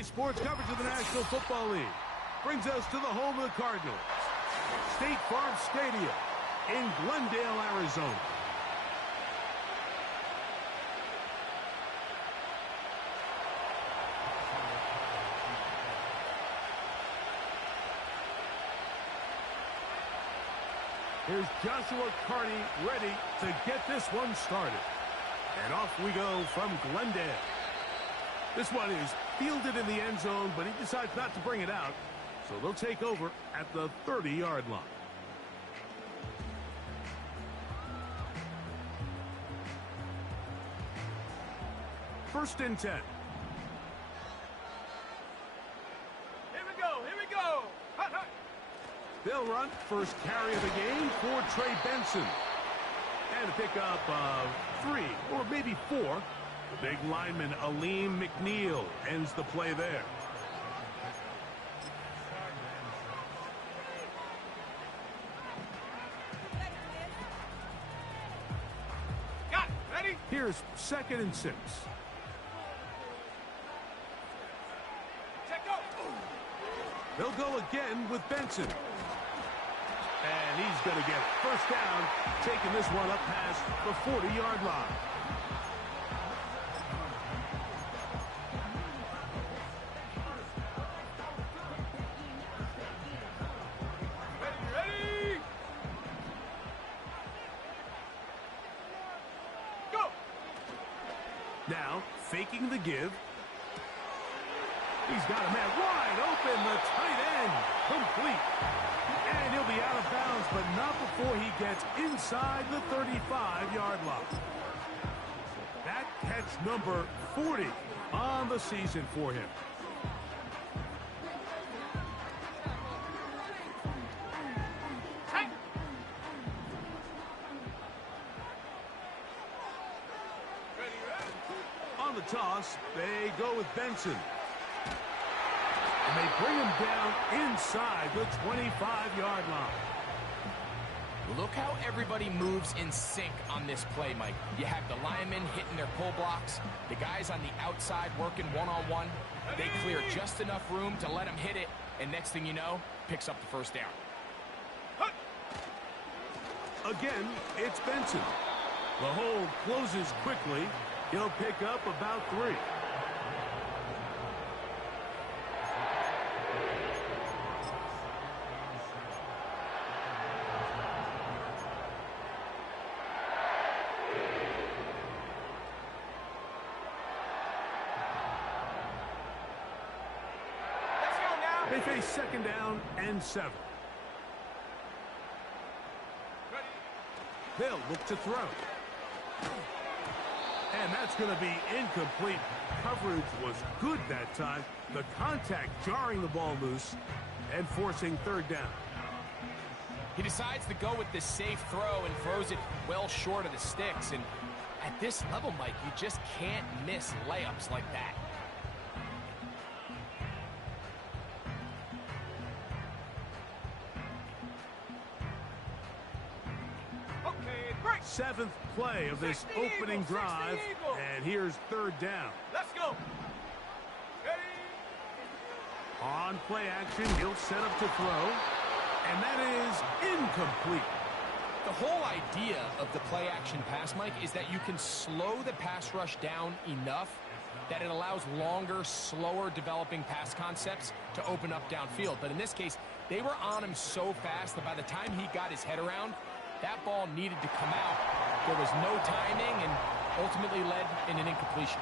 Today's sports coverage of the National Football League brings us to the home of the Cardinals, State Farm Stadium in Glendale, Arizona. Here's Joshua Carney ready to get this one started. And off we go from Glendale. This one is fielded in the end zone, but he decides not to bring it out. So they'll take over at the 30-yard line. First and 10. Here we go, here we go. Hut, hut. They'll run first carry of the game for Trey Benson. And a pickup of 3 or maybe 4. The big lineman, Aleem McNeil, ends the play there. Got it, ready? Here's 2nd and 6. Check go. They'll go again with Benson. And he's going to get it. First down, taking this one up past the 40-yard line. Ready? Go. Now, faking the give. He's got a man wide open, the tight end, complete. And he'll be out of bounds, but not before he gets inside the 35-yard line. That catch number 40 on the season for him. Hey. Ready? On the toss, they go with Benson. And they bring him down inside the 25-yard line. Look how everybody moves in sync on this play, Mike. You have the linemen hitting their pull blocks, the guys on the outside working one-on-one. They clear just enough room to let him hit it, and next thing you know, picks up the first down. Again, it's Benson. The hole closes quickly. He'll pick up about 3. They face 2nd down and 7. Ready? They'll look to throw. And that's going to be incomplete. Coverage was good that time. The contact jarring the ball loose and forcing 3rd down. He decides to go with this safe throw and throws it well short of the sticks. And at this level, Mike, you just can't miss layups like that. Okay, break. 7th play of this opening drive. And here's 3rd down. Let's go. Ready? On play action, he'll set up to throw. And that is incomplete. The whole idea of the play action pass, Mike, is that you can slow the pass rush down enough that it allows longer, slower developing pass concepts to open up downfield. But in this case, they were on him so fast that by the time he got his head around, that ball needed to come out. There was no timing and ultimately led in an incompletion.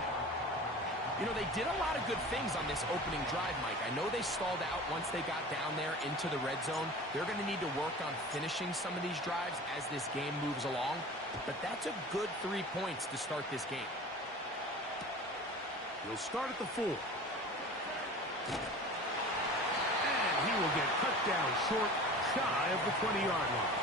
You know, they did a lot of good things on this opening drive, Mike. I know they stalled out once they got down there into the red zone. They're going to need to work on finishing some of these drives as this game moves along. But that's a good 3 points to start this game. He'll start at the 4. And he will get cut down short, shy of the 20-yard line.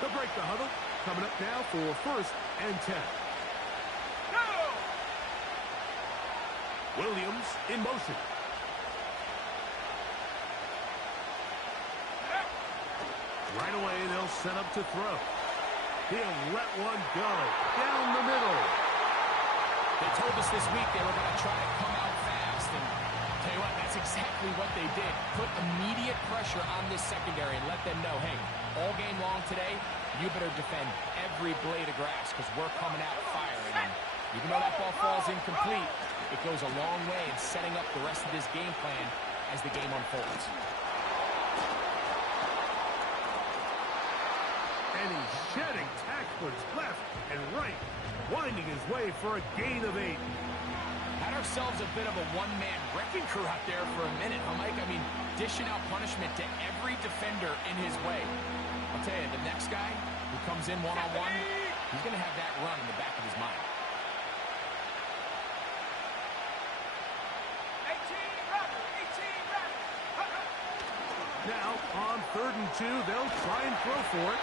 They'll break the huddle. Coming up now for 1st and 10. Go! Williams in motion. Right away, they'll set up to throw. He'll let one go down the middle. They told us this week they were going to try to come out fast, and tell you what, that's exactly what they did. Put immediate pressure on this secondary and let them know, hey, all game long today, you better defend every blade of grass because we're coming out firing. And even though that ball falls incomplete, it goes a long way in setting up the rest of this game plan as the game unfolds. And he's shedding tacklers left and right, winding his way for a gain of 8. Had ourselves a bit of a one-man wrecking crew out there for a minute, huh, Mike? I mean, dishing out punishment to every defender in his way. I'll tell you, the next guy who comes in one-on-one, he's going to have that run in the back of his mind. Now, on 3rd and 2, they'll try and throw for it.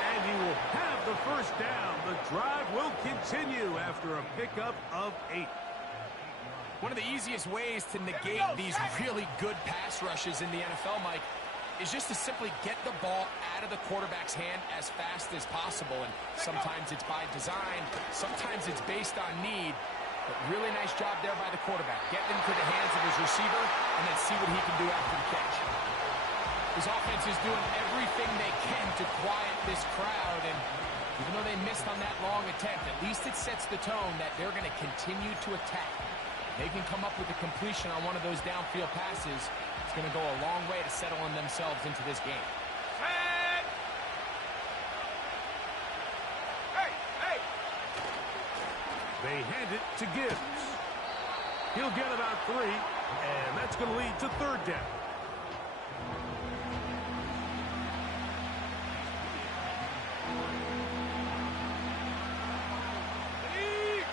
And he will have the first down. The drive will continue after a pickup of 8. One of the easiest ways to negate these really good pass rushes in the NFL, Mike, is just to simply get the ball out of the quarterback's hand as fast as possible. And sometimes it's by design, sometimes it's based on need. But really nice job there by the quarterback. Get into the hands of his receiver and then see what he can do after the catch. His offense is doing everything they can to quiet this crowd, and even though they missed on that long attempt, at least it sets the tone that they're going to continue to attack. If they can come up with a completion on one of those downfield passes, it's going to go a long way to settling themselves into this game. They hand it to Gibbs. He'll get about 3, and that's going to lead to 3rd down.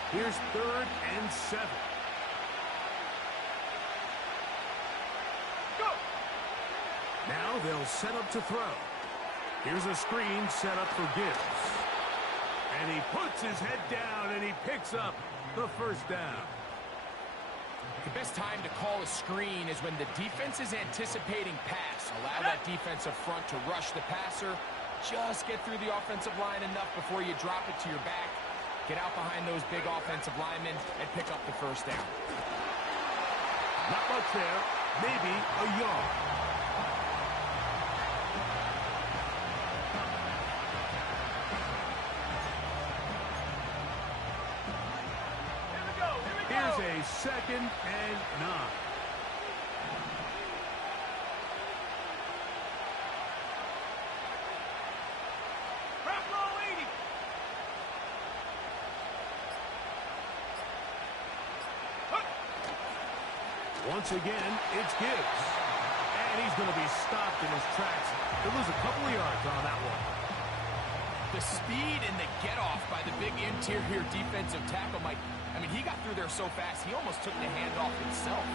Here's 3rd and 7. Go! Now they'll set up to throw. Here's a screen set up for Gibbs. And he puts his head down and he picks up the first down. The best time to call a screen is when the defense is anticipating pass. Allow that defensive front to rush the passer. Just get through the offensive line enough before you drop it to your back. Get out behind those big offensive linemen and pick up the first down. Not much there. Maybe a yard. Here's a 2nd and 9. Once again, it's Gibbs. And he's going to be stopped in his tracks. He'll lose a couple of yards on that one. The speed and the get-off by the big interior defensive tackle, Mike. I mean, he got through there so fast, he almost took the handoff himself.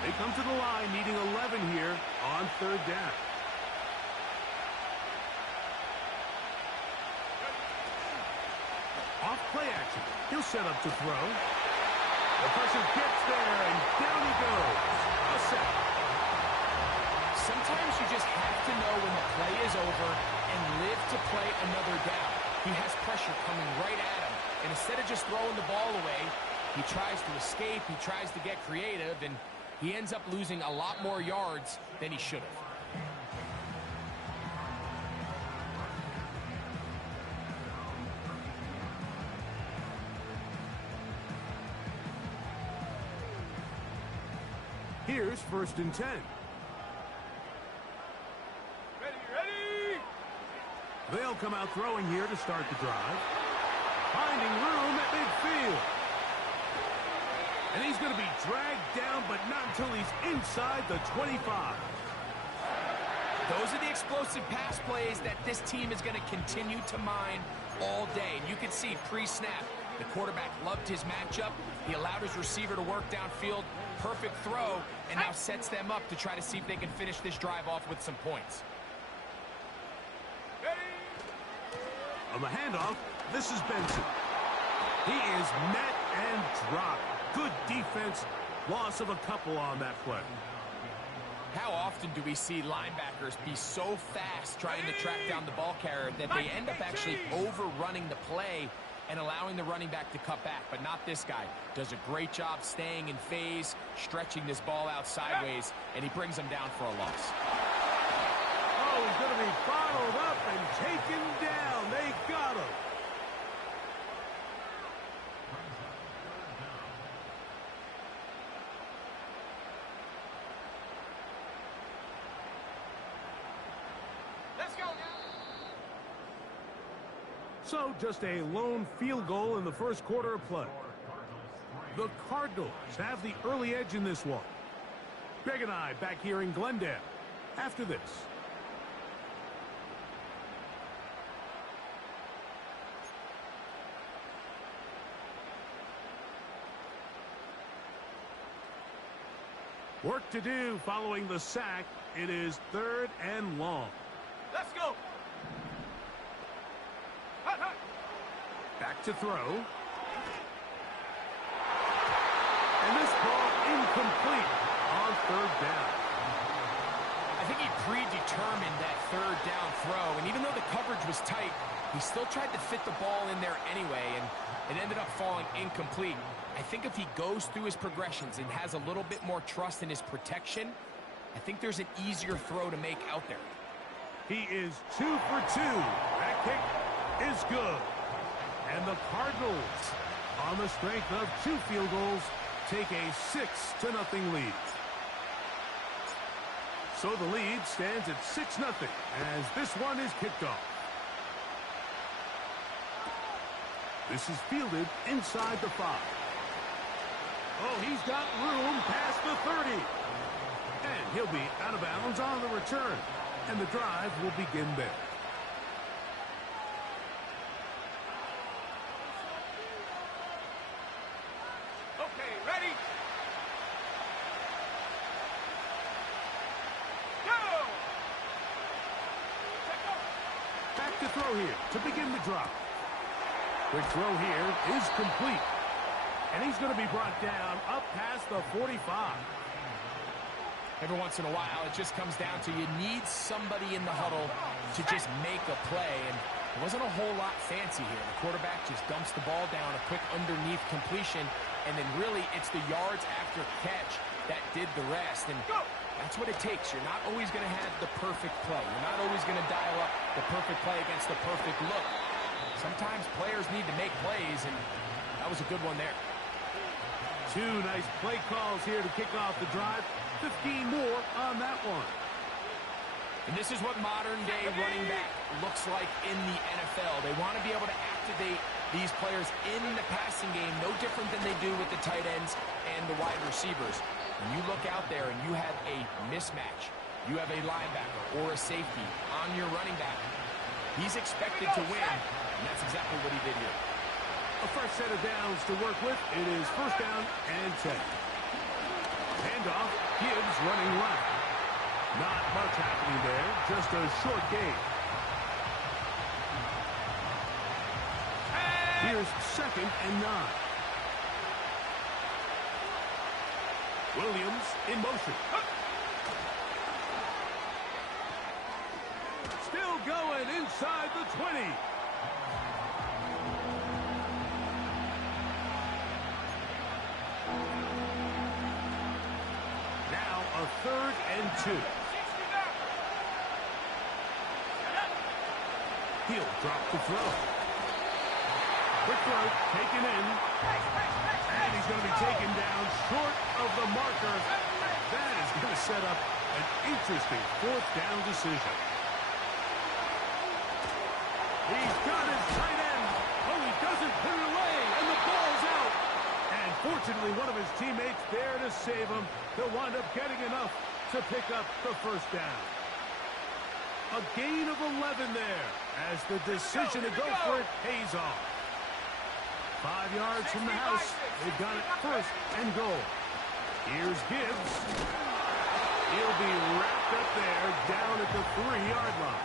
They come to the line, needing 11 here on 3rd down. Off play action. He'll set up to throw. The pressure gets there, and down he goes. A sack. Sometimes you just have to know when the play is over and live to play another down. He has pressure coming right at him, and instead of just throwing the ball away, he tries to escape, he tries to get creative, and he ends up losing a lot more yards than he should have. Here's 1st and 10. Ready! They'll come out throwing here to start the drive. Finding room at midfield. And he's going to be dragged down, but not until he's inside the 25. Those are the explosive pass plays that this team is going to continue to mine all day. And you can see pre-snap, the quarterback loved his matchup. He allowed his receiver to work downfield. Perfect throw, and now sets them up to try to see if they can finish this drive off with some points. On the handoff, this is Benson. He is met and dropped. Good defense. Loss of a couple on that play. How often do we see linebackers be so fast trying to track down the ball carrier that they end up actually overrunning the play and allowing the running back to cut back? But not this guy. Does a great job staying in phase, stretching this ball out sideways, and he brings him down for a loss. Oh, he's going to be bottled up and taken down. They got him. So just a lone field goal in the first quarter of play. The Cardinals have the early edge in this one. Greg and I back here in Glendale after this. Work to do following the sack. It is 3rd and long. Let's go. Back to throw. And this ball incomplete on 3rd down. I think he predetermined that 3rd down throw, and even though the coverage was tight, he still tried to fit the ball in there anyway, and it ended up falling incomplete. I think if he goes through his progressions and has a little bit more trust in his protection, I think there's an easier throw to make out there. He is 2 for 2. That kick is good. And the Cardinals, on the strength of 2 field goals, take a 6-0 lead. So the lead stands at 6-0 as this one is kicked off. This is fielded inside the 5. Oh, he's got room past the 30. And he'll be out of bounds on the return. And the drive will begin there. Okay, ready? Go! Back to throw here to begin the drive. Quick throw here is complete. And he's going to be brought down up past the 45. Every once in a while, it just comes down to you need somebody in the huddle to just make a play. And it wasn't a whole lot fancy here. The quarterback just dumps the ball down, a quick underneath completion, and then really it's the yards after catch that did the rest. And that's what it takes. You're not always going to have the perfect play. You're not always going to dial up the perfect play against the perfect look. Sometimes players need to make plays, and that was a good one there. 2 nice play calls here to kick off the drive. 15 more on that one. And this is what modern-day running back looks like in the NFL. They want to be able to activate these players in the passing game, no different than they do with the tight ends and the wide receivers. When you look out there and you have a mismatch, you have a linebacker or a safety on your running back, he's expected to win, and that's exactly what he did here. A fresh set of downs to work with. It is 1st down and 10. Handoff, Gibbs running left. Not much happening there, just a short gain. Here's 2nd and 9. Williams in motion. Still going inside the 20. Now a 3rd and 2. He'll drop the throw. Quick throw taken in. And he's going to be taken down short of the marker. That is going to set up an interesting 4th down decision. He's got his tight end. Oh, he doesn't put it away, and the ball's out. And fortunately, one of his teammates there to save him. He'll wind up getting enough to pick up the 1st down. A gain of 11 there as the decision to go for it pays off. 5 yards from the house. They've got it 1st and goal. Here's Gibbs. He'll be wrapped up there down at the 3-yard line.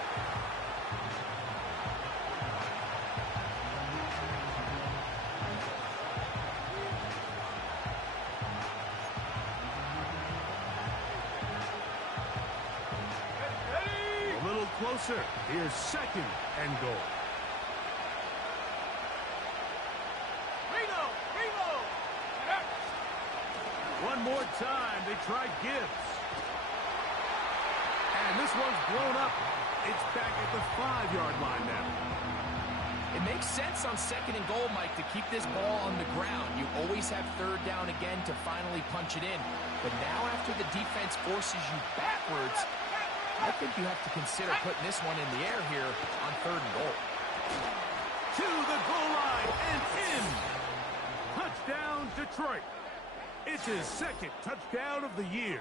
closer. Here's second and goal. One more time, they try Gibbs. And this one's blown up. It's back at the 5-yard line now. It makes sense on second and goal, Mike, to keep this ball on the ground. You always have third down again to finally punch it in. But now after the defense forces you backwards, I think you have to consider putting this one in the air here on third and goal. To the goal line and in. Touchdown, Detroit. It's his second touchdown of the year.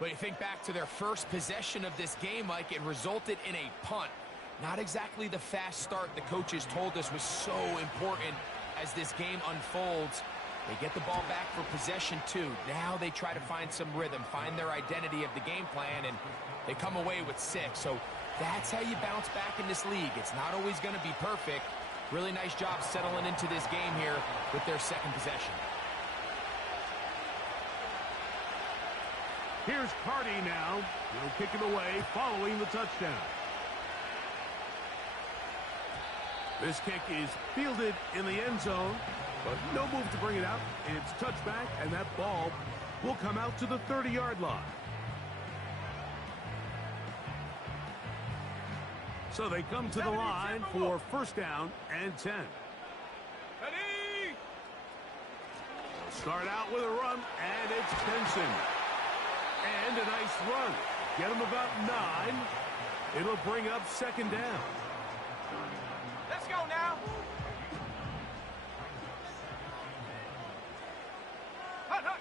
But you think back to their first possession of this game, Mike, it resulted in a punt. Not exactly the fast start the coaches told us was so important as this game unfolds. They get the ball back for possession 2. Now they try to find some rhythm, find their identity of the game plan, and they come away with 6. So that's how you bounce back in this league. It's not always going to be perfect. Really nice job settling into this game here with their second possession. Here's Carty now. He'll kick it away following the touchdown. This kick is fielded in the end zone, but no move to bring it out. It's touchback, and that ball will come out to the 30-yard line. So they come to the line for first down and 10. Ready? Start out with a run, and it's Benson. And a nice run. Get him about 9. It'll bring up second down. Let's go now. Hut, hut.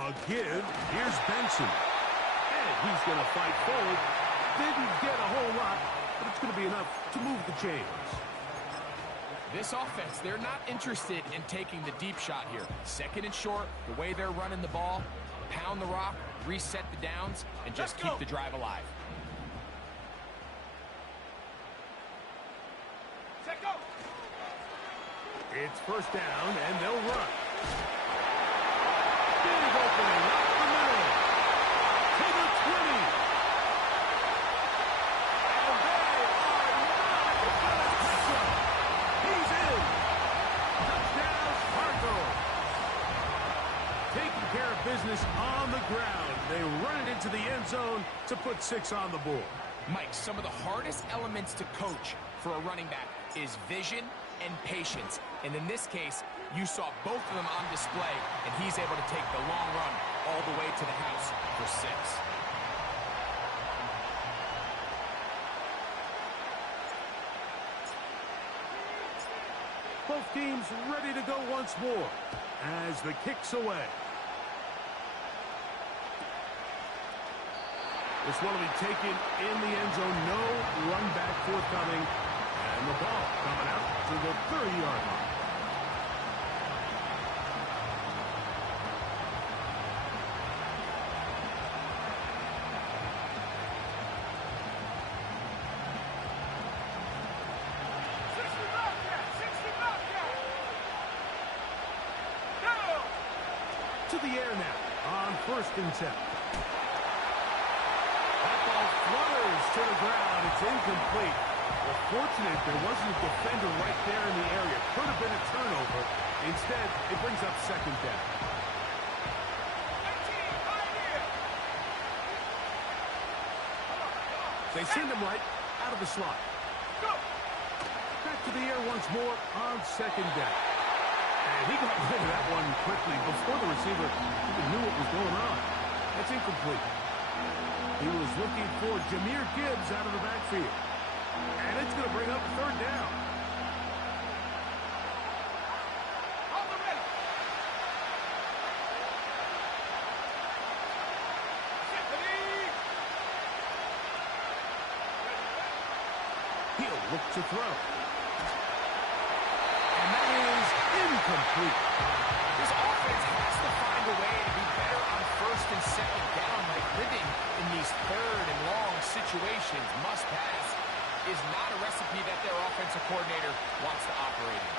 A give. Here's Benson. And he's going to fight forward. Didn't get a whole lot, but it's going to be enough to move the chains. This offense, they're not interested in taking the deep shot here. Second and short, the way they're running the ball, pound the rock, reset the downs, and just keep the drive alive. Set go. It's first down, and they'll run. Big opening up the middle. To the 20. And they are not going to touch him. He's in. Touchdown, Cardinals. Taking care of business on the ground. They run it into the end zone to put 6 on the board. Mike, some of the hardest elements to coach for a running back is vision and patience. And in this case, you saw both of them on display, and he's able to take the long run all the way to the house for 6. Both teams ready to go once more as the kick's away. This one will be taken in the end zone. No run back forthcoming. And the ball coming out to the 30-yard line. To the air now on first and 10. That ball flutters to the ground. It's incomplete. Well, fortunate there wasn't a defender right there in the area. Could have been a turnover. Instead, it brings up second down. They send him right out of the slot. Back to the air once more on second down. And he got rid of that one quickly before the receiver even knew what was going on. That's incomplete. He was looking for Jahmyr Gibbs out of the backfield. And it's going to bring up third down. He'll look to throw. And that is incomplete. This offense has to find a way to be better on first and second down. Like living in these third and long situations, must pass, is not a recipe that their offensive coordinator wants to operate in.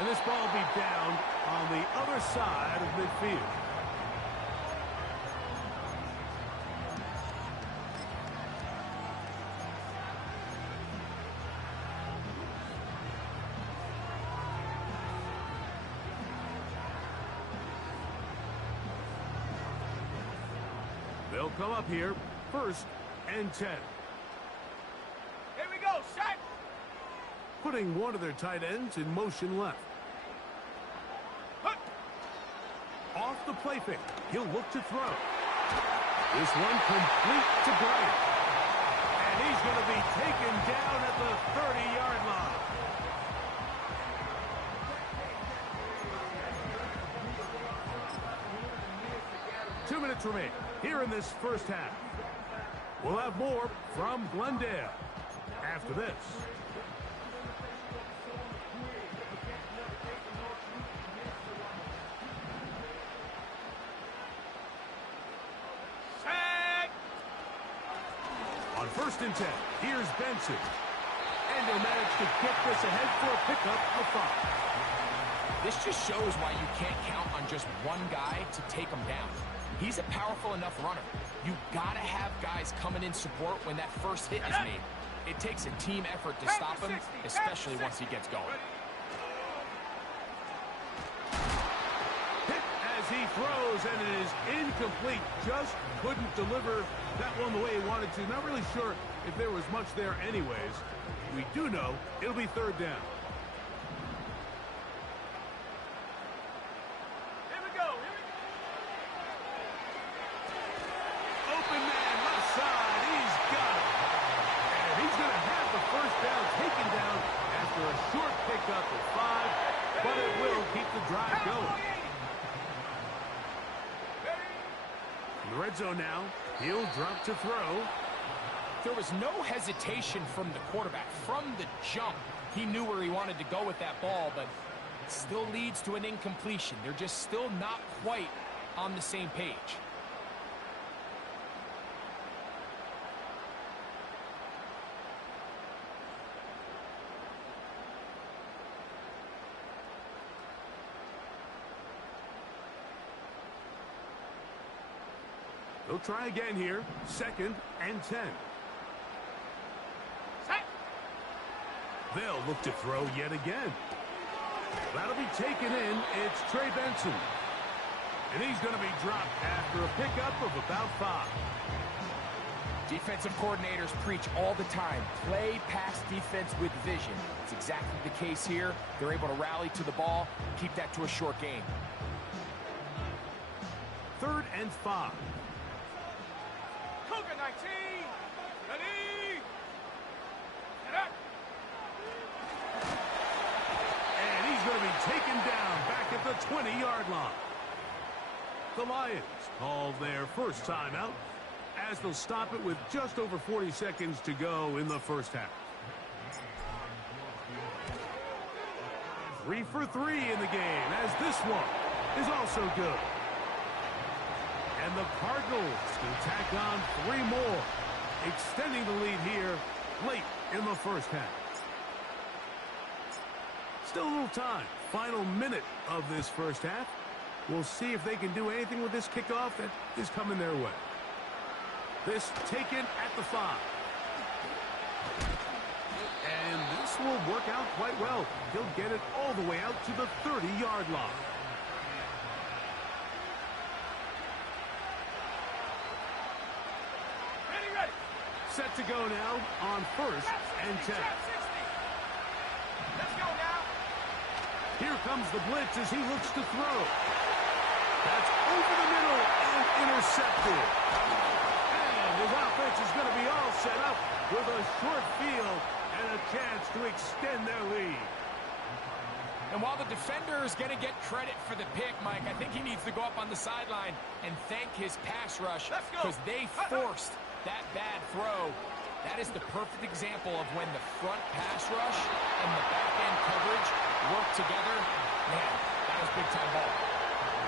And this ball will be down on the other side of midfield. They'll come up here, 1st and 10. Here we go, set! Putting one of their tight ends in motion left. Off the play fake. He'll look to throw. This one complete to Bryant. And he's going to be taken down at the 30-yard line. Two minutes remain here in this first half. We'll have more from Glendale after this. On 1st and 10, here's Benson. And they'll manage to get this ahead for a pickup of 5. This just shows why you can't count on just one guy to take him down. He's a powerful enough runner. You gotta have guys coming in support when that first hit is made. It takes a team effort to stop him, especially once he gets going. Hit as he throws, and it is incomplete. Just couldn't deliver that one the way he wanted to. Not really sure if there was much there anyways. We do know it'll be 3rd down. Here we go, Open man, left side, he's got it. And he's going to have the 1st down taken down after a short pickup of 5, but it will keep the drive going. In the red zone now, he'll drop to throw. There was no hesitation from the quarterback. From the jump, he knew where he wanted to go with that ball, but it still leads to an incompletion. They're just still not quite on the same page. They'll try again here, 2nd and 10. They'll look to throw yet again. That'll be taken in. It's Trey Benson. And he's going to be dropped after a pickup of about 5. Defensive coordinators preach all the time, play pass defense with vision. It's exactly the case here. They're able to rally to the ball, keep that to a short game. 3rd and 5. Cougar 19, ready, get up. And he's going to be taken down back at the 20-yard line. The Lions call their first timeout as they'll stop it with just over 40 seconds to go in the first half. 3 for 3 in the game as this one is also good. And the Cardinals can tack on 3 more, extending the lead here late in the first half. Still a little time. Final minute of this first half. We'll see if they can do anything with this kickoff that is coming their way. This taken at the 5. And this will work out quite well. He'll get it all the way out to the 30-yard line. Set to go now on 1st and 10. Let's go now. Here comes the blitz as he looks to throw. That's over the middle and intercepted. And his offense is going to be all set up with a short field and a chance to extend their lead. And while the defender is going to get credit for the pick, Mike, I think he needs to go up on the sideline and thank his pass rush because they forced that bad throw. That is the perfect example of when the front pass rush and the back-end coverage work together. Man, that was big-time ball.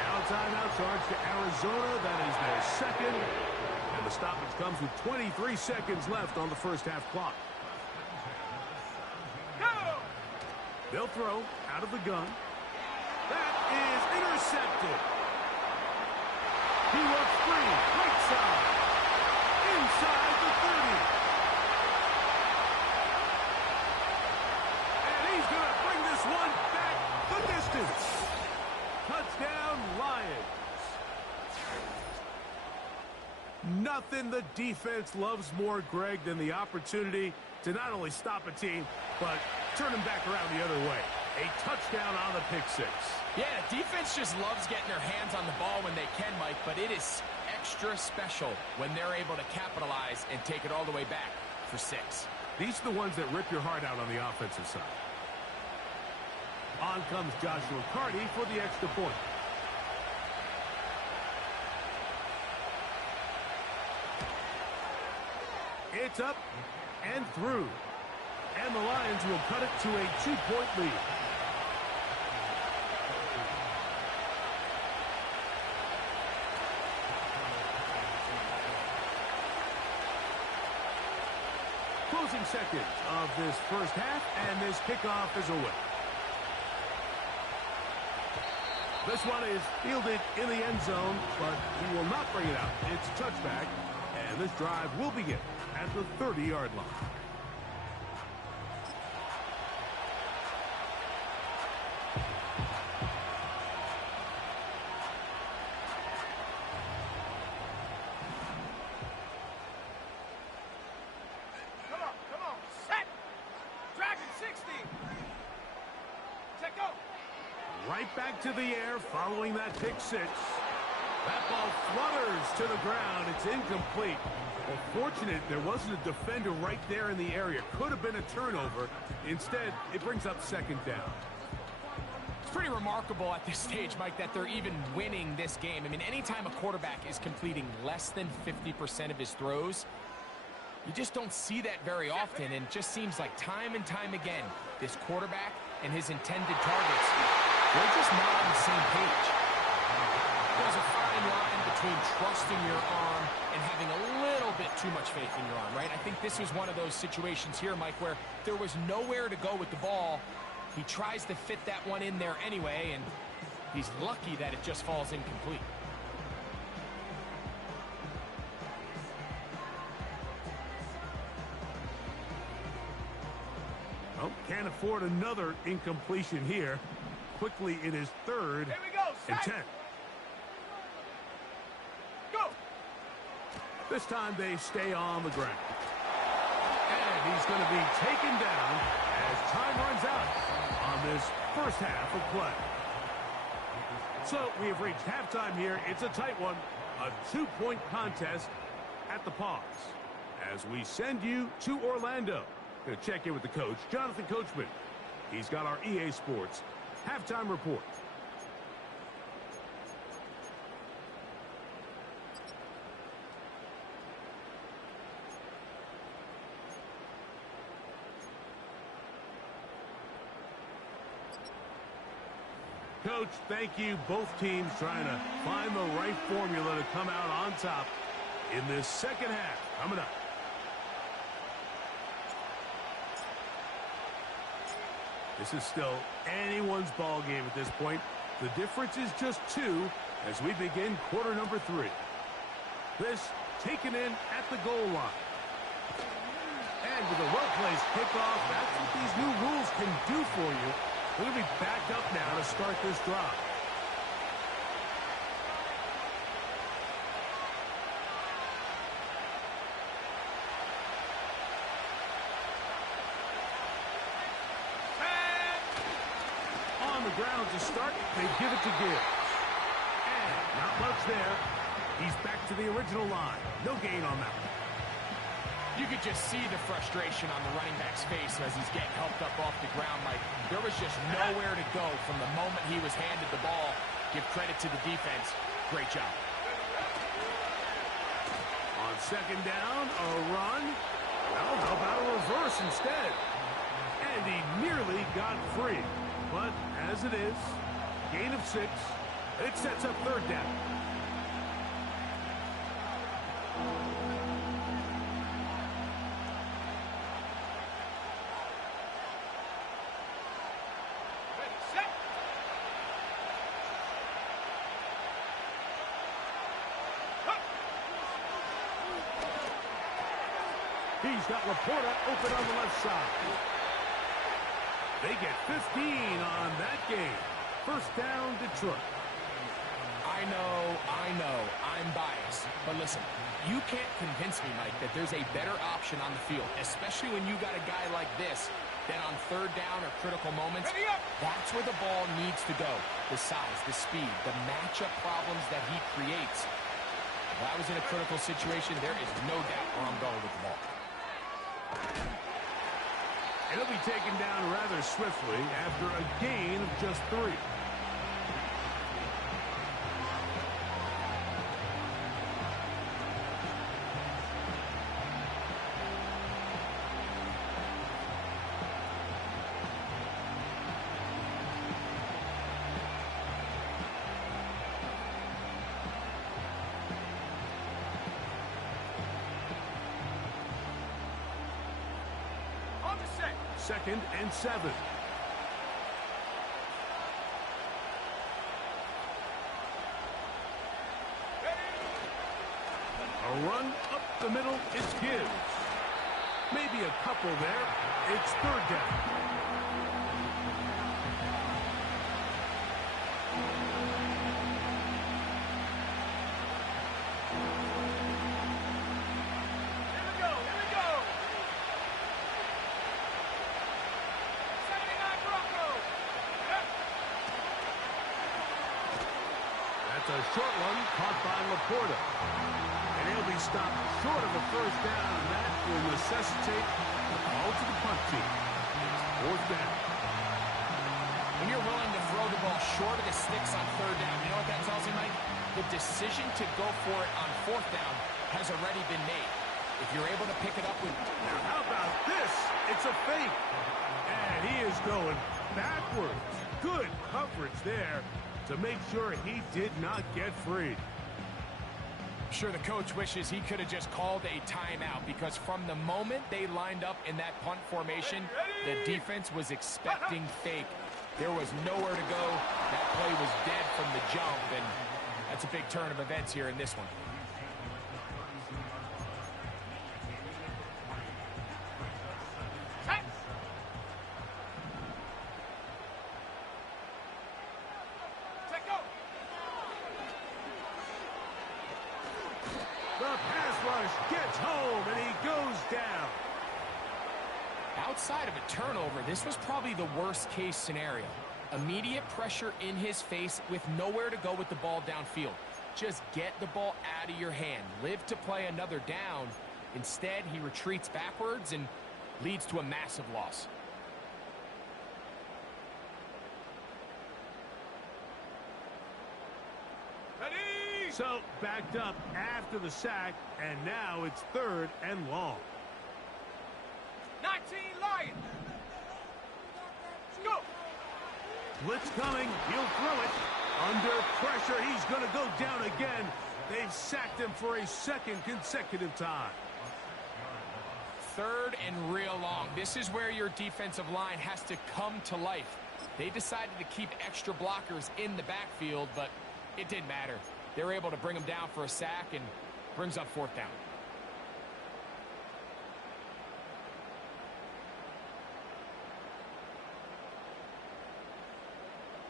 Now timeout charge to Arizona. That is their 2nd. And the stoppage comes with 23 seconds left on the first half clock. Go! They'll throw out of the gun. That is intercepted. He looks free. Right side. Inside the 30. And he's going to bring this one back the distance. Touchdown, Lions. Nothing the defense loves more, Greg, than the opportunity to not only stop a team, but turn them back around the other way. A touchdown on the pick six. Yeah, defense just loves getting their hands on the ball when they can, Mike, but it is extra special when they're able to capitalize and take it all the way back for 6. These are the ones that rip your heart out on the offensive side. On comes Joshua Carty for the extra point. It's up and through. And the Lions will cut it to a 2-point lead. Closing seconds of this first half, and this kickoff is away. This one is fielded in the end zone, but he will not bring it out. It's a touchback, and this drive will begin at the 30-yard line. Come on, set! Dragon 60! Set, go! Right back to the air following that pick six. That ball flutters to the ground. It's incomplete. Well, fortunate there wasn't a defender right there in the area. Could have been a turnover. Instead, it brings up second down. It's pretty remarkable at this stage, Mike, that they're even winning this game. I mean, anytime a quarterback is completing less than 50% of his throws, you just don't see that very often, and it just seems like time and time again, this quarterback and his intended targets, they're just not on the same page. There's a fine line between trusting your arm and having a little bit too much faith in your arm, right? I think this was one of those situations here, Mike, where there was nowhere to go with the ball. He tries to fit that one in there anyway, and he's lucky that it just falls incomplete. Oh, can't afford another incompletion here. Quickly, it is third Here we go, and set! 10. Go! This time they stay on the ground. And he's going to be taken down as time runs out on this first half of play. So we have reached halftime here. It's a tight one. A 2-point contest at the pause. As we send you to Orlando. Going to check in with the coach, Jonathan Coachman. He's got our EA Sports halftime report. Coach, thank you. Both teams trying to find the right formula to come out on top in this second half. Coming up. This is still anyone's ball game at this point. The difference is just 2 as we begin quarter number 3. This taken in at the goal line. And with a well-placed kickoff, that's what these new rules can do for you. We're going to be backed up now to start this drive. Ground to start, they give it to Gibbs. And not much there. He's back to the original line. No gain on that one. You could just see the frustration on the running back's face as he's getting helped up off the ground, Mike. There was just nowhere to go from the moment he was handed the ball. Give credit to the defense. Great job. On second down, a run. Well, how about a reverse instead? And he nearly got free. But as it is, gain of 6, it sets up third down. He's got Laporta open on the left side. They get 15 on that game. First down, Detroit. I know, I'm biased. But listen, you can't convince me, Mike, that there's a better option on the field, especially when you got a guy like this that on third down or critical moments, that's where the ball needs to go. The size, the speed, the matchup problems that he creates. If I was in a critical situation, there is no doubt where I'm going with the ball. And he'll be taken down rather swiftly after a gain of just 3. Second and 7. A run up the middle, it's Gibbs. Maybe a couple there. It's third down. That's a short one caught by Laporta. And he'll be stopped short of a first down, and that will necessitate a call to the punt team. It's fourth down. When you're willing to throw the ball short of the sticks on third down, you know what that tells you, Mike? The decision to go for it on fourth down has already been made. If you're able to pick it up with... Now, how about this? It's a fake. And he is going backwards. Good coverage there to make sure he did not get free. I'm sure the coach wishes he could have just called a timeout, because from the moment they lined up in that punt formation, the defense was expecting fake. There was nowhere to go. That play was dead from the jump, and that's a big turn of events here in this one. The pass rush gets home, and he goes down. Outside of a turnover, this was probably the worst-case scenario. Immediate pressure in his face with nowhere to go with the ball downfield. Just get the ball out of your hand. Live to play another down. Instead, he retreats backwards and leads to a massive loss. So, backed up after the sack, and now it's third and long. 19 Lions. Go. Blitz coming. He'll throw it. Under pressure, he's going to go down again. They've sacked him for a second consecutive time. Third and real long. This is where your defensive line has to come to life. They decided to keep extra blockers in the backfield, but it didn't matter. They were able to bring him down for a sack and brings up fourth down.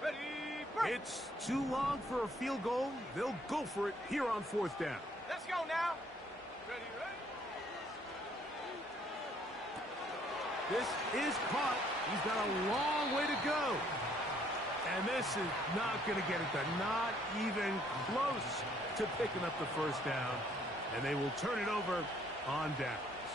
Ready, break. It's too long for a field goal. They'll go for it here on fourth down. Let's go now. Ready, ready. This is caught. He's got a long way to go. And this is not going to get it done. Not even close to picking up the first down. And they will turn it over on downs.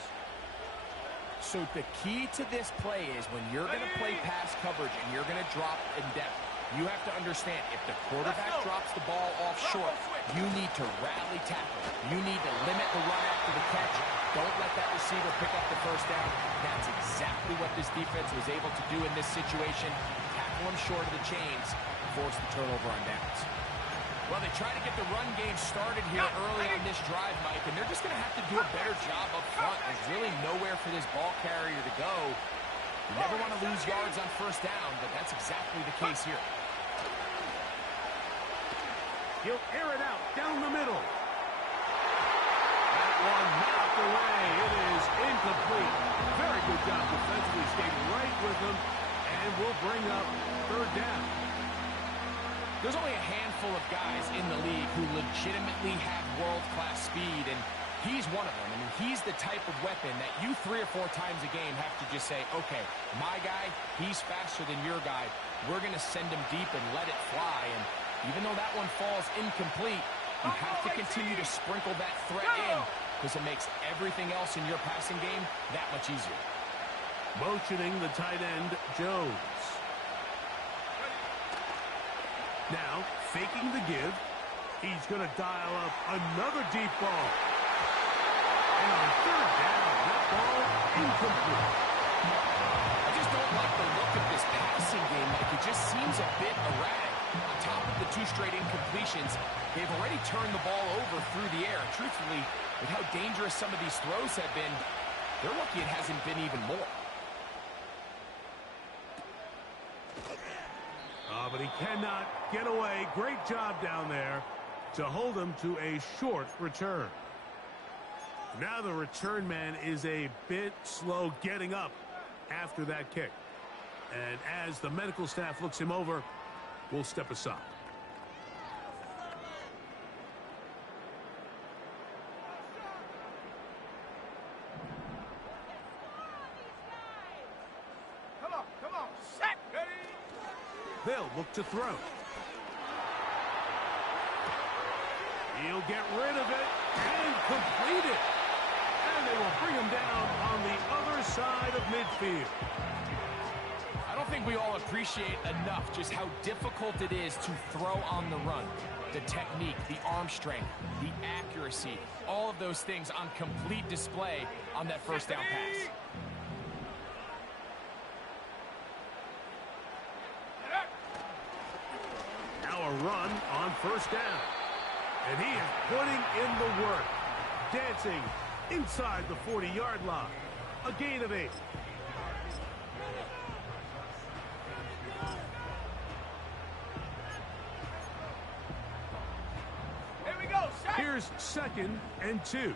So the key to this play is when you're going to play pass coverage and you're going to drop in depth, you have to understand if the quarterback drops the ball off short, you need to rally tackle. You need to limit the run after the catch. Don't let that receiver pick up the first down. That's exactly what this defense was able to do in this situation. Tackle him short of the chains, force the turnover on downs. Well, they try to get the run game started here early on this drive, Mike, and they're just going to have to do a better job up front. There's really nowhere for this ball carrier to go. You never want to lose yards on first down, but that's exactly the case here. He'll air it out down the middle. That one knocked away. It is incomplete. Very good job defensively, stayed right with him, and will bring up third down. There's only a handful of guys in the league who legitimately have world-class speed, and he's one of them. I mean, he's the type of weapon that you 3 or 4 times a game have to just say, okay, my guy, he's faster than your guy. We're going to send him deep and let it fly. And even though that one falls incomplete, you have to continue to sprinkle that threat in because it makes everything else in your passing game that much easier. Motioning the tight end, Jones. Now, faking the give. He's going to dial up another deep ball. And on third down, that ball incomplete. I just don't like the look of this passing game. Like, it just seems a bit erratic. On top of the 2 straight incompletions, they've already turned the ball over through the air. Truthfully, with how dangerous some of these throws have been, they're lucky it hasn't been even more. But he cannot get away. Great job down there to hold him to a short return. Now the return man is a bit slow getting up after that kick. And as the medical staff looks him over, we'll step aside. Come on, set, ready. They'll look to throw. He'll get rid of it and complete it. And they will bring him down on the other side of midfield. I don't think we all appreciate enough just how difficult it is to throw on the run. The technique, the arm strength, the accuracy, all of those things on complete display on that first down pass. Now a run on first down. And he is putting in the work. Dancing inside the 40-yard line. A gain of 8. Here we go, set. Here's 2nd and 2.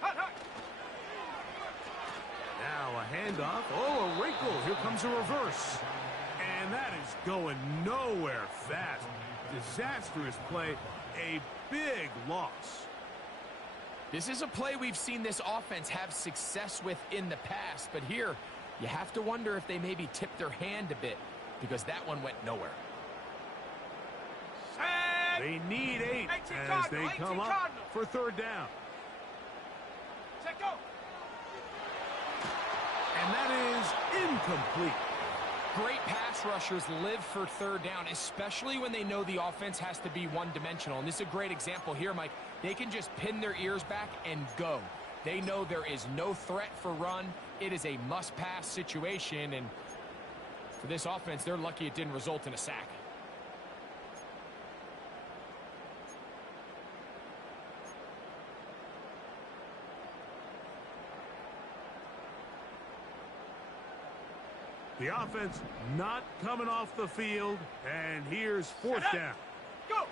Hut, hut. Now a handoff. Oh, a wrinkle. Here comes a reverse. And that is going nowhere fast. Disastrous play. A big loss. This is a play we've seen this offense have success with in the past, but here you have to wonder if they maybe tipped their hand a bit because that one went nowhere. Set. They need 8 as they come up for third down. Set, go. And that is incomplete. Great pass rushers live for third down, especially when they know the offense has to be one-dimensional. And this is a great example here, Mike. They can just pin their ears back and go. They know there is no threat for run. It is a must-pass situation. And for this offense, they're lucky it didn't result in a sack. The offense not coming off the field, and here's fourth down. Go.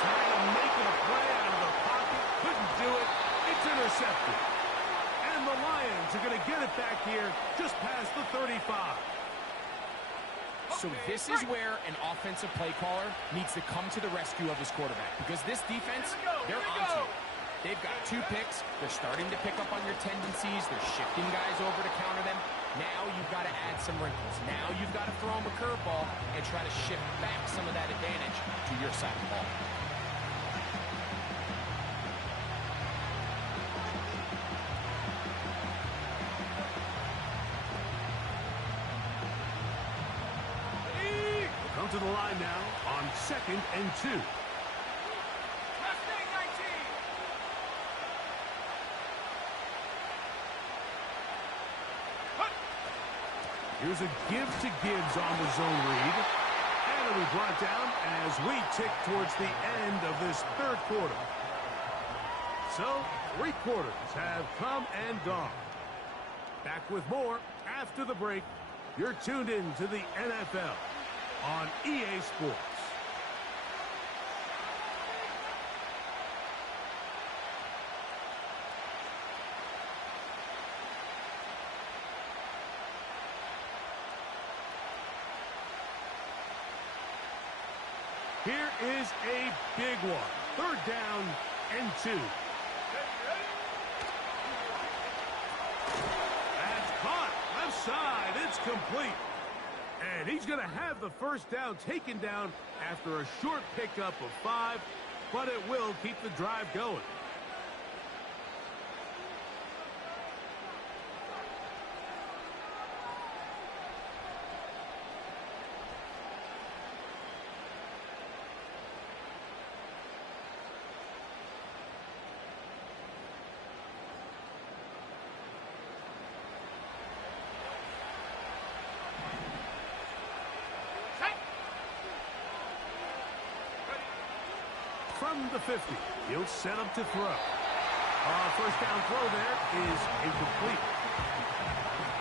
Trying to make it a play out of the pocket, couldn't do it. It's intercepted. And the Lions are going to get it back here just past the 35. So this is where an offensive play caller needs to come to the rescue of his quarterback because this defense, they're onto it. They've got 2 picks. They're starting to pick up on your tendencies. They're shifting guys over to counter them. Now you've got to add some wrinkles. Now you've got to throw them a curveball and try to shift back some of that advantage to your side of the ball. Come to the line now on 2nd and 2. Here's a give to Gibbs on the zone read. And it'll be brought down as we tick towards the end of this third quarter. So, 3 quarters have come and gone. Back with more after the break. You're tuned in to the NFL on EA Sports. Here is a big one. 3rd down and 2. That's caught. Left side. It's complete. And he's going to have the 1st down taken down after a short pickup of 5, but it will keep the drive going. From the 50, he'll set up to throw. 1st down throw there is incomplete.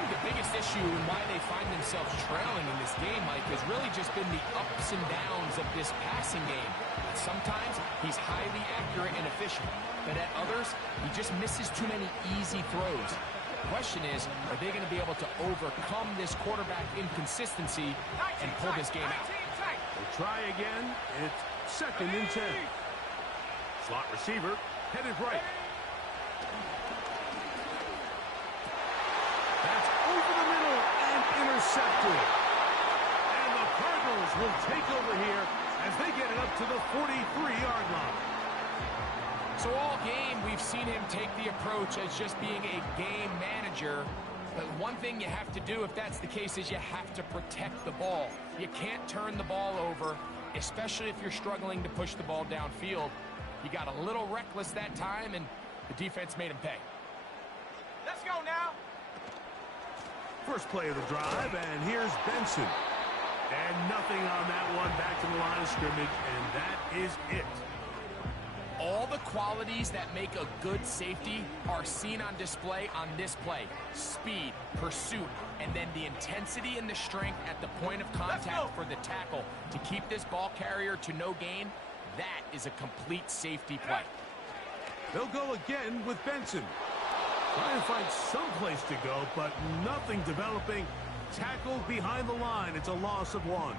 The biggest issue and why they find themselves trailing in this game, Mike, has really just been the ups and downs of this passing game. Sometimes he's highly accurate and efficient, but at others, he just misses too many easy throws. The question is, are they going to be able to overcome this quarterback inconsistency and pull this game out? We'll try again. It's 2nd and 10. Slot receiver headed right. That's over the middle and intercepted. And the Cardinals will take over here as they get it up to the 43-yard line. So all game, we've seen him take the approach as just being a game manager. But one thing you have to do if that's the case is you have to protect the ball. You can't turn the ball over, especially if you're struggling to push the ball downfield. He got a little reckless that time, and the defense made him pay. Let's go now. First play of the drive, and here's Benson. And nothing on that one, back to the line of scrimmage, and that is it. All the qualities that make a good safety are seen on display on this play. Speed, pursuit, and then the intensity and the strength at the point of contact for the tackle to keep this ball carrier to no gain. That is a complete safety play. They'll go again with Benson. Trying to find some place to go, but nothing developing. Tackled behind the line. It's a loss of 1.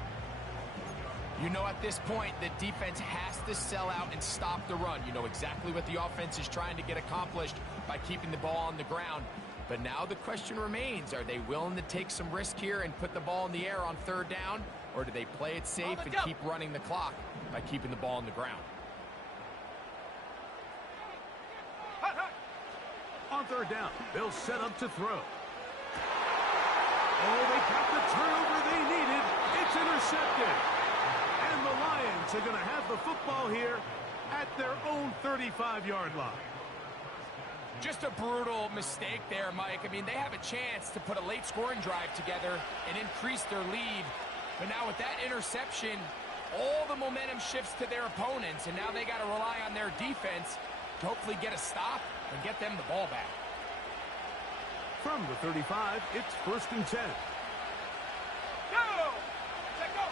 You know, at this point, the defense has to sell out and stop the run. You know exactly what the offense is trying to get accomplished by keeping the ball on the ground. But now the question remains, are they willing to take some risk here and put the ball in the air on 3rd down? Or do they play it safe and keep running the clock by keeping the ball on the ground? On 3rd down, they'll set up to throw. Oh, they got the turnover they needed. It's intercepted. And the Lions are going to have the football here at their own 35-yard line. Just a brutal mistake there, Mike. I mean, they have a chance to put a late scoring drive together and increase their lead. But now with that interception, all the momentum shifts to their opponents, and now they got to rely on their defense to hopefully get a stop and get them the ball back. From the 35, it's 1st and 10. Go! Let go!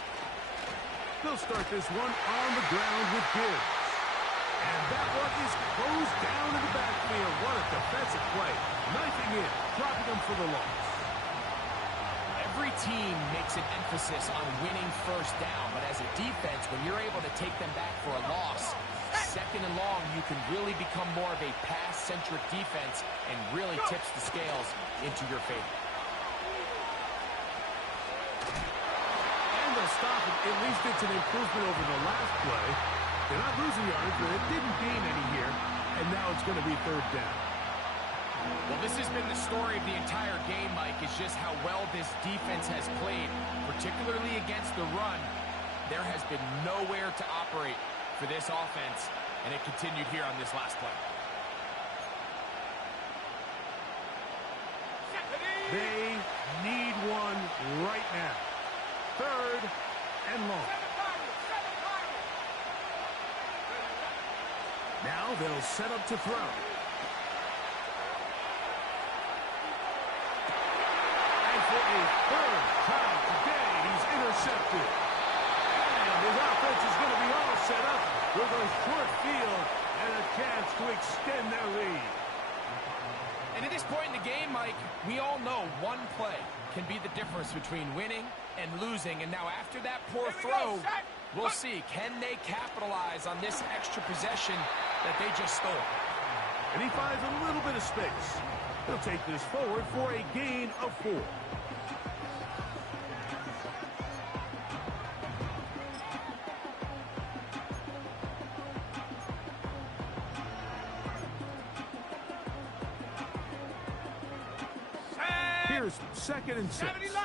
They'll start this one on the ground with Gibbs. And that one is closed down in the backfield. What a defensive play. Knifing in, dropping them for the loss. Every team makes an emphasis on winning 1st down, but as a defense, when you're able to take them back for a loss, 2nd and long, you can really become more of a pass-centric defense and really tips the scales into your favor. And they'll stop it. At least it's an improvement over the last play. They're not losing yards, but it didn't gain any here, and now it's going to be 3rd down. Well, this has been the story of the entire game, Mike, is just how well this defense has played, particularly against the run. There has been nowhere to operate for this offense, and it continued here on this last play. They need one right now. 3rd and long. Now they'll set up to throw. And for a third time today. He's intercepted. And his offense is going to be all set up with a short field and a chance to extend their lead. And at this point in the game, Mike, we all know one play can be the difference between winning and losing. And now after that poor throw, we'll see. Can they capitalize on this extra possession that they just stole? And he finds a little bit of space. He'll take this forward for a gain of 4. Here's 2nd and 6. 70 Lions.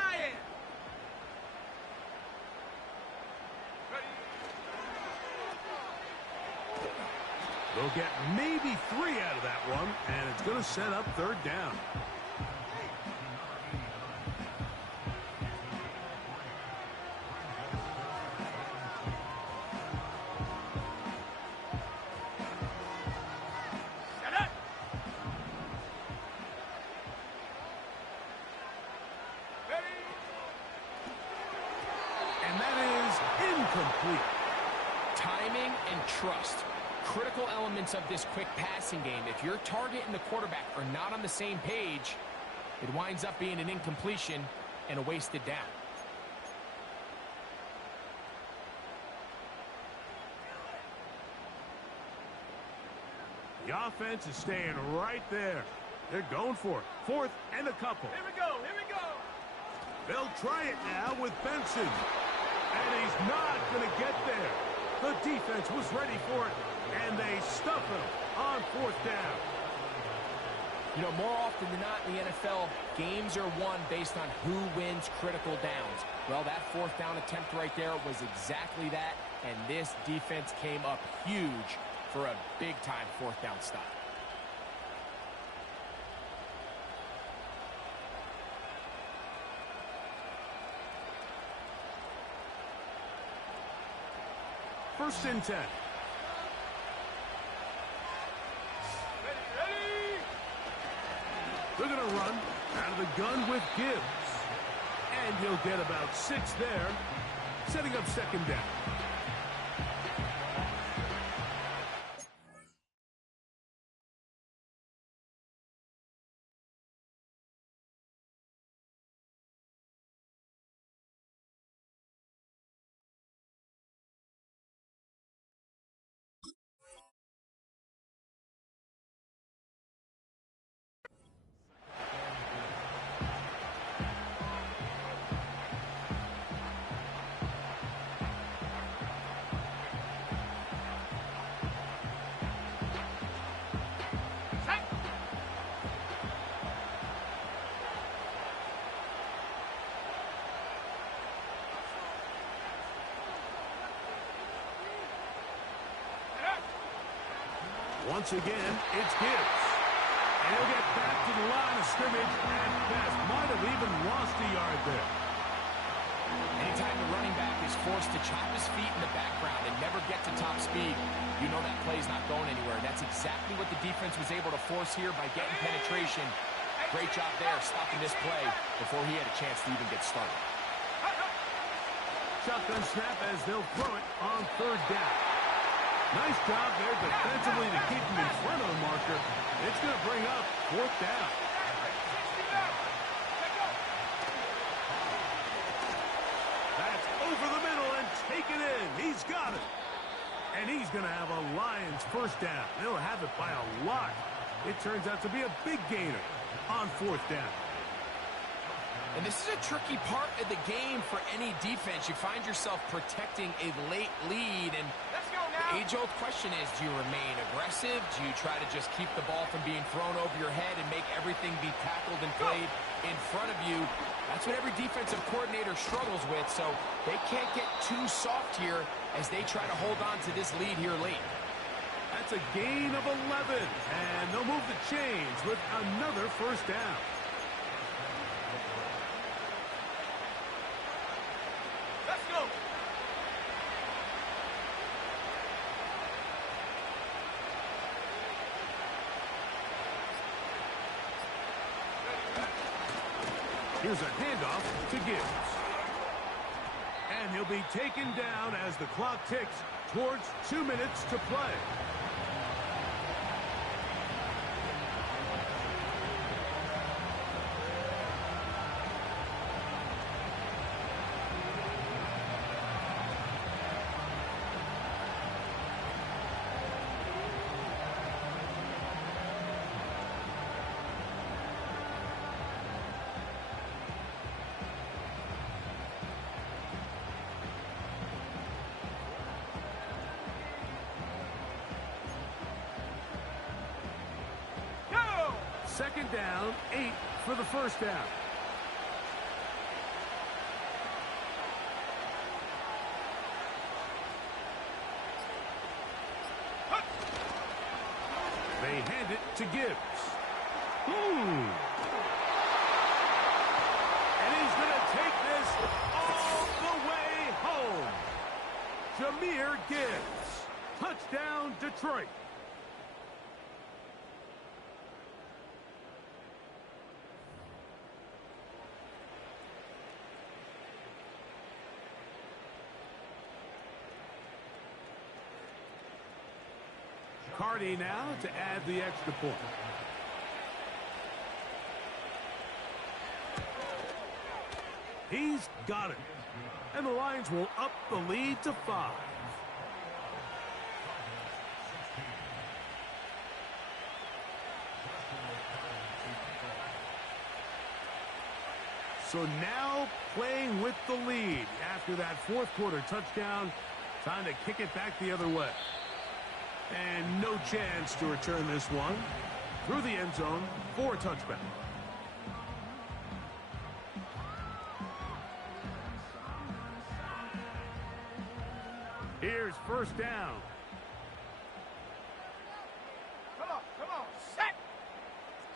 They'll get maybe 3 out of that one, and it's going to set up 3rd down. Set up. Ready. And that is incomplete. Timing and trust. Critical elements of this quick passing game. If your target and the quarterback are not on the same page, it winds up being an incompletion and a wasted down. The offense is staying right there. They're going for it. 4th and a couple. Here we go. Here we go. They'll try it now with Benson. And he's not going to get there. The defense was ready for it, and they stuff him on 4th down. You know, more often than not in the NFL, games are won based on who wins critical downs. Well, that 4th down attempt right there was exactly that, and this defense came up huge for a big-time 4th down stop. First and 10. Ready. They're going to run out of the gun with Gibbs. And he'll get about 6 there, setting up 2nd down. Once again, it's Gibbs. And he'll get back to the line of scrimmage and pass. Might have even lost a yard there. Anytime the running back is forced to chop his feet in the background and never get to top speed, you know that play's not going anywhere. That's exactly what the defense was able to force here by getting penetration. Great job there, stopping this play before he had a chance to even get started. Shotgun snap as they'll throw it on 3rd down. Nice job there defensively to keep him in front of the marker. It's going to bring up 4th down. That's over the middle and taken in. He's got it. And he's going to have a Lions 1st down. They'll have it by a lot. It turns out to be a big gainer on 4th down. And this is a tricky part of the game for any defense. You find yourself protecting a late lead, and the age-old question is, do you remain aggressive? Do you try to just keep the ball from being thrown over your head and make everything be tackled and played in front of you? That's what every defensive coordinator struggles with, so they can't get too soft here as they try to hold on to this lead here late. That's a gain of 11, and they'll move the chains with another 1st down. Let's go. Here's a handoff to Gibbs. And he'll be taken down as the clock ticks towards 2 minutes to play. Second down, 8 for the first down. They hand it to Gibbs. And he's going to take this all the way home. Jahmyr Gibbs. Touchdown, Detroit. Carty now to add the extra point. He's got it. And the Lions will up the lead to 5. So now playing with the lead after that fourth quarter touchdown. Time to kick it back the other way. And no chance to return this one through the end zone for a touchback. Here's first down. Come on, set!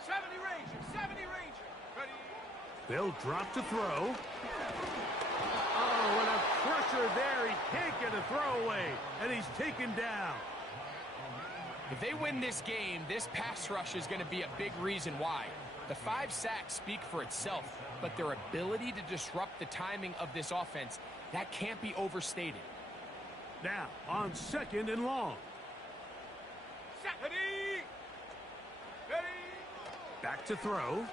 70 Ranger, 70 Ranger. Ready? They'll drop to throw. Oh, and a pressure there. He can't get a throwaway, and he's taken down. If they win this game, this pass rush is going to be a big reason why. The 5 sacks speak for itself, but their ability to disrupt the timing of this offense, that can't be overstated. Now, on second and long. Set! Ready! Ready! Back to throw.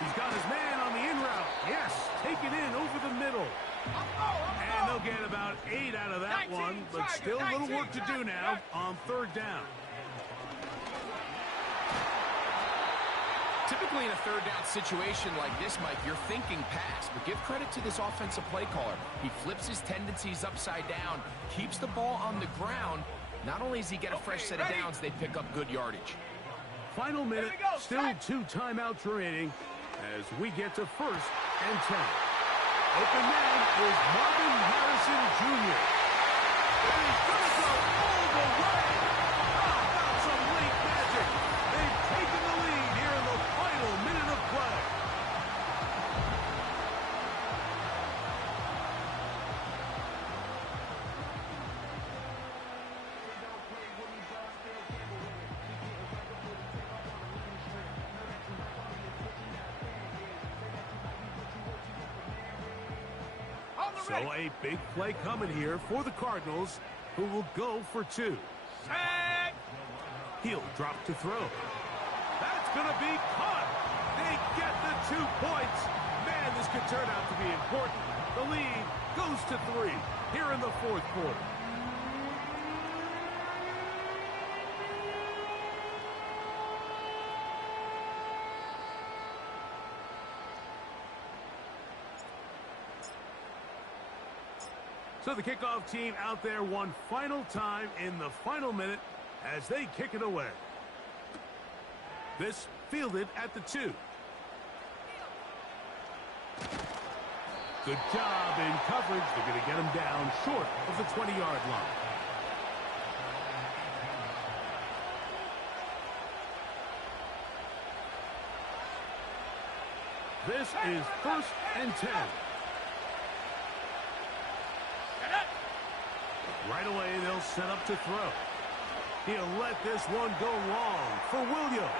He's got his man on the in route. Yes, taken in over the middle. And they'll get about 8 out of that one, but still a little work to do now on third down. Typically in a third down situation like this, Mike, you're thinking pass, but give credit to this offensive play caller. He flips his tendencies upside down, keeps the ball on the ground. Not only does he get a fresh set of downs, they pick up good yardage. Final minute, still 2 timeouts remaining as we get to first and 10. Open man is Marvin Harrison Jr. And he's going to go all the way. How about some late magic? They've taken the lead here in the final minute of play. So a big play coming here for the Cardinals, who will go for 2. Set! He'll drop to throw. That's going to be caught. They get the 2 points. Man, this could turn out to be important. The lead goes to 3 here in the fourth quarter. So the kickoff team out there one final time in the final minute as they kick it away. This fielded at the 2. Good job in coverage. They're going to get him down short of the 20-yard line. This is first and 10. Right away, they'll set up to throw. He'll let this one go long for Williams.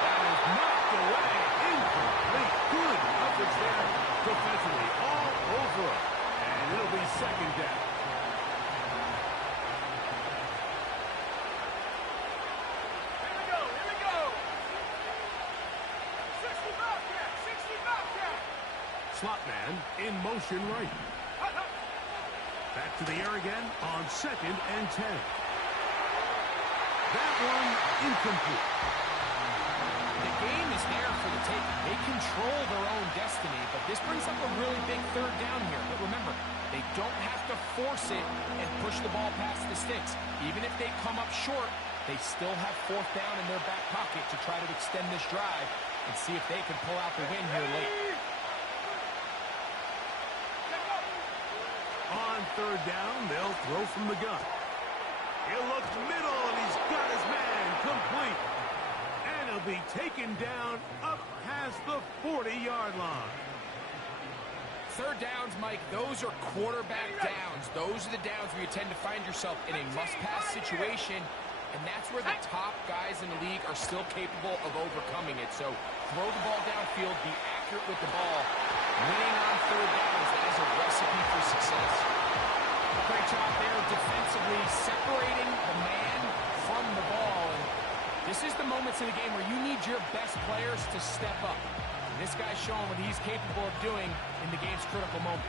That is not away. Incomplete. Good coverage there defensively. All over him. And it'll be second down. Here we go, here we go. 60 Bobcat, 60 Bobcat. Slot man in motion right. Back to the air again on 2nd and 10. That one incomplete. The game is there for the taking. They control their own destiny, but this brings up a really big third down here. But remember, they don't have to force it and push the ball past the sticks. Even if they come up short, they still have 4th down in their back pocket to try to extend this drive and see if they can pull out the win here late. On 3rd down, they'll throw from the gun. He'll look middle, and he's got his man complete. And he'll be taken down up past the 40-yard line. 3rd downs, Mike, those are quarterback downs. Those are the downs where you tend to find yourself in a must-pass situation, and that's where the top guys in the league are still capable of overcoming it. So throw the ball downfield, be accurate with the ball. Winning on 3rd downs, that is a recipe for success. Great job there defensively, separating the man from the ball. And this is the moments in the game where you need your best players to step up. And this guy's showing what he's capable of doing in the game's critical moment.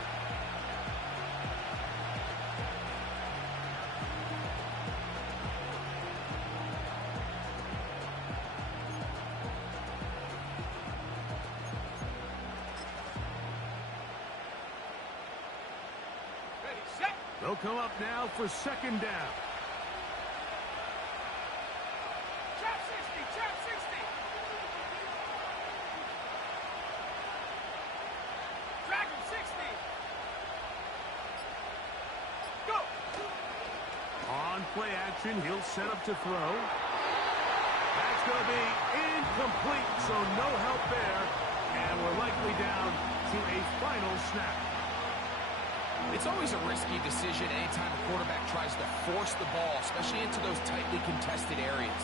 They'll come up now for 2nd down. Trap 60, trap 60. Drag him 60. Go. On play action, he'll set up to throw. That's going to be incomplete, so no help there. And we're likely down to a final snap. It's always a risky decision anytime a quarterback tries to force the ball, especially into those tightly contested areas.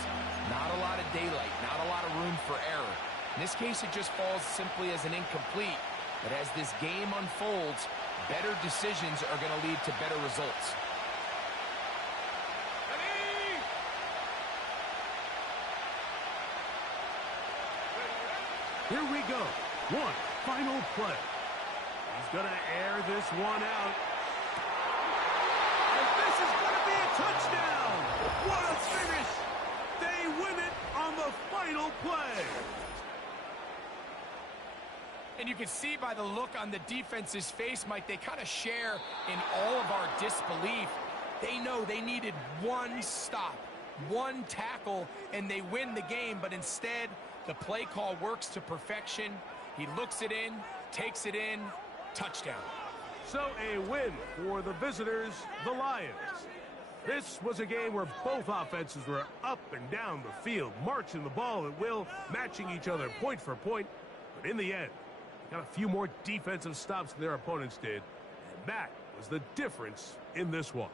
Not a lot of daylight, not a lot of room for error. In this case, it just falls simply as an incomplete. But as this game unfolds, better decisions are going to lead to better results. Here we go. One final play. He's going to air this one out. And this is going to be a touchdown. What a finish. They win it on the final play. And you can see by the look on the defense's face, Mike, they kind of share in all of our disbelief. They know they needed one stop, one tackle, and they win the game. But instead, the play call works to perfection. He looks it in, takes it in, touchdown. So a win for the visitors, the Lions. This was a game where both offenses were up and down the field, marching the ball at will, matching each other point for point. But in the end, got a few more defensive stops than their opponents did. And that was the difference in this one.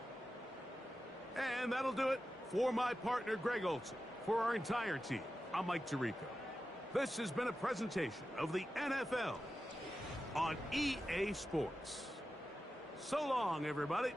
And that'll do it for my partner, Greg Olson. For our entire team, I'm Mike Tirico. This has been a presentation of the NFL on EA Sports. So long, everybody.